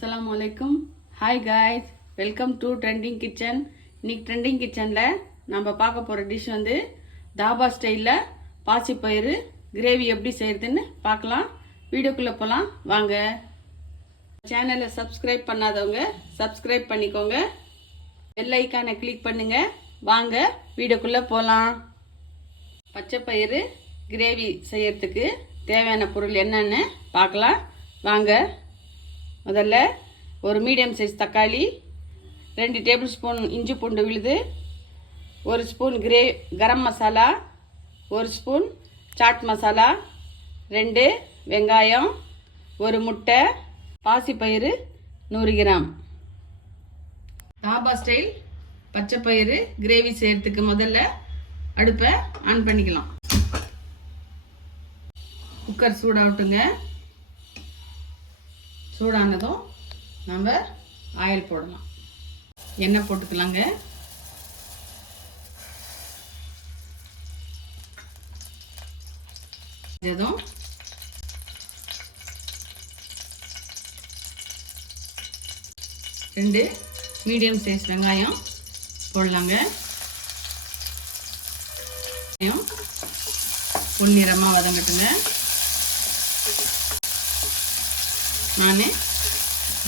அஸ்ஸலாமு அலைக்கும். Hi guys, welcome to trending kitchen. இன்னைக்கு ட்ரெண்டிங் கிச்சனில் நம்ம பார்க்க போகிற டிஷ் வந்து தாபா ஸ்டைலில் பாசிப்பயிறு கிரேவி எப்படி செய்கிறதுன்னு பார்க்கலாம். வீடியோக்குள்ளே போகலாம் வாங்க. சேனலை சப்ஸ்கிரைப் பண்ணாதவங்க சப்ஸ்கிரைப் பண்ணிக்கோங்க. பெல் ஐக்கானை கிளிக் பண்ணுங்கள். வாங்க வீடியோக்குள்ளே போகலாம். பச்சைப்பயிறு கிரேவி செய்யறதுக்கு தேவையான பொருள் என்னன்னு பார்க்கலாம் வாங்க. முதல்ல ஒரு மீடியம் சைஸ் தக்காளி, 2 டேபிள் ஸ்பூன் இஞ்சி பூண்டு விழுது, 1 ஸ்பூன் கரம் மசாலா, 1 ஸ்பூன் சாட் மசாலா, 2 வெங்காயம், 1 முட்டை, பாசிப்பயிறு 100 கிராம். தாபா ஸ்டைல் பச்சைப்பயிறு கிரேவி செய்யறதுக்கு முதல்ல அடுப்பை ஆன் பண்ணிக்கலாம். குக்கர் சூடாகட்டுங்க. சூடானதும் நம்ம ஆயில் போடலாம். எண்ணெய் போட்டுக்கலாங்க. இதுவும் ரெண்டு மீடியம் சைஸ் வெங்காயம் போடலாங்க. பொன்னிறமாக வதங்கட்டுங்க. நான்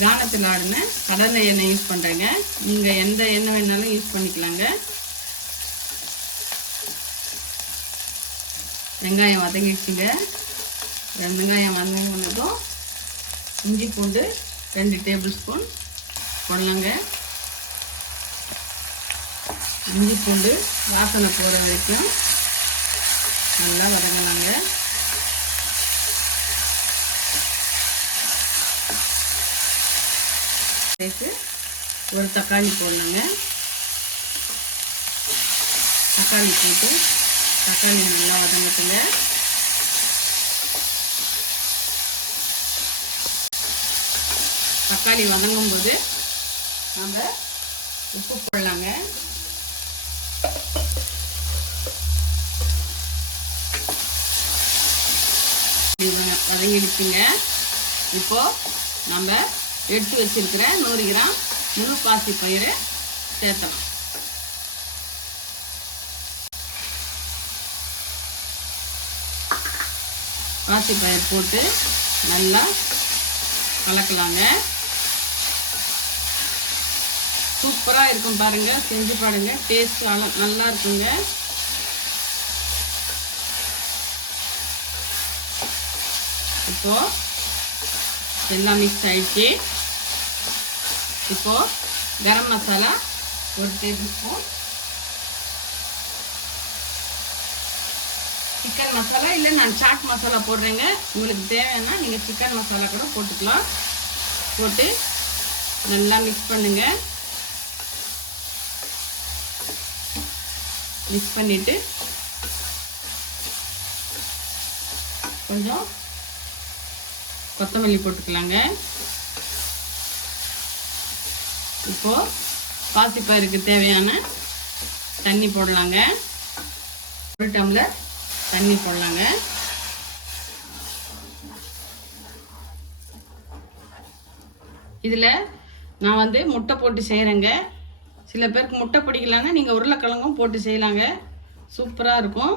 கானத்தில் ஆடின கடலை எண்ணெய் யூஸ் பண்ணுறேங்க. நீங்கள் எந்த எண்ணெய் வேணாலும் யூஸ் பண்ணிக்கலாங்க. வெங்காயம் வதங்கிடுச்சுங்க. வெங்காயம் வதங்கினதும் இஞ்சி பூண்டு 2 டேபிள் ஸ்பூன் போடலாங்க. இஞ்சி பூண்டு வாசனை போகிற வரைக்கும் நல்லா வதங்கலாங்க. ஒரு தக்காளி போடலாங்க. தக்காளி போட்டு தக்காளி நல்லா வதங்கட்டுங்க. தக்காளி வதங்கும் போது நம்ம உப்பு போடலாங்க. வதங்கிடுச்சுங்க. இப்போ நம்ம எடுத்து வச்சிருக்கிற 100 கிராம் முழு பாசி பயிரை சேர்த்தலாம். பாசி பயிர் போட்டு நல்லா கலக்கலாங்க. சூப்பராக இருக்கும் பாருங்க. செஞ்சு பாருங்க. டேஸ்ட் நல்லா இருக்குங்க. இப்போ எல்லாம் மிக்ஸ் ஆயிடுச்சு. இப்போ garam masala 1 tablespoon, chicken masala இல்லை நான் சாட் மசாலா போடுறேங்க. உங்களுக்கு தேவைன்னா நீங்கள் சிக்கன் மசாலா கூட போட்டுக்கலாம். போட்டு நல்லா மிக்ஸ் பண்ணுங்க. மிக்ஸ் பண்ணிட்டு கொஞ்சம் கொத்தமல்லி போட்டுக்கலாங்க. இப்போ பாசிப்பயிருக்கு தேவையான தண்ணி போடலாங்க. 1 டம்ளர் தண்ணி போடலாங்க. இதில் நான் வந்து முட்டை போட்டு செய்கிறேங்க. சில பேருக்கு முட்டை பிடிக்கலன்னா நீங்கள் உருளைக்கிழங்கும் போட்டு செய்யலாங்க. சூப்பராக இருக்கும்.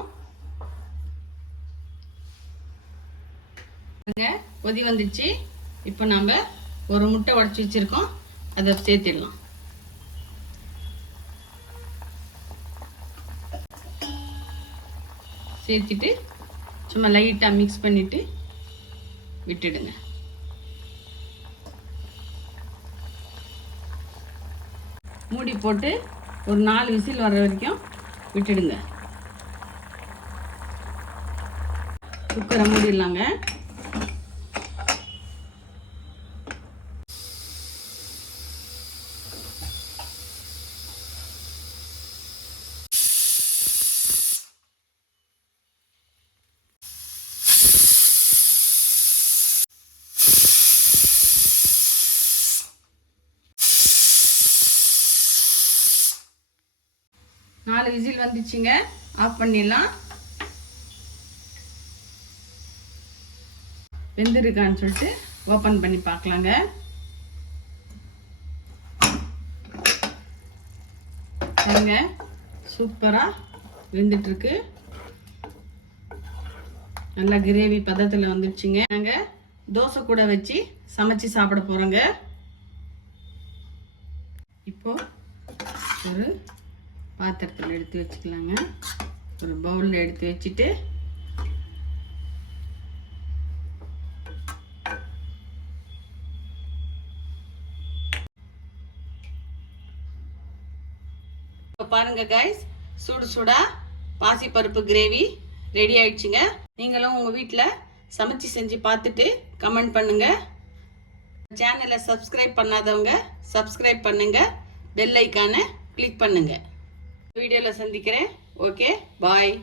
கொதி வந்துச்சு. இப்போ நம்ம ஒரு முட்டை உடைச்சி வச்சிருக்கோம். அதை சேர்த்திடலாம். சேர்த்துட்டு சும்மா லைட்டாக மிக்ஸ் பண்ணிட்டு விட்டுடுங்க. மூடி போட்டு ஒரு 4 விசில் வர்ற வரைக்கும் விட்டுடுங்க. குக்கரை மூடிடலாங்க. நாலு விசில் வந்துச்சுங்க. ஆஃப் பண்ணிடலாம். வெந்திருக்கான்னு சொல்லிட்டு ஓப்பன் பண்ணி பார்க்கலாங்க. பாருங்க சூப்பராக வெந்துட்டுருக்கு. நல்லா கிரேவி பதத்தில் வந்துடுச்சுங்க. நாங்கள் தோசை கூட வச்சு சமைச்சு சாப்பிட போகிறோங்க. இப்போ ஒரு பாத்திரத்தில் எடுத்து வச்சுக்கலாங்க. ஒரு பவுலில் எடுத்து வச்சுட்டு இப்போ பாருங்க கைஸ், சூடு சூடா பாசிப்பருப்பு கிரேவி ரெடி ஆயிடுச்சுங்க. நீங்களும் உங்கள் வீட்டில் சமைச்சு செஞ்சு பார்த்துட்டு கமெண்ட் பண்ணுங்க. சேனலை சப்ஸ்கிரைப் பண்ணாதவங்க சப்ஸ்கிரைப் பண்ணுங்க, பெல் ஐக்கானை கிளிக் பண்ணுங்க. வீடியோவில் சந்திக்கிறேன். ஓகே, பாய்.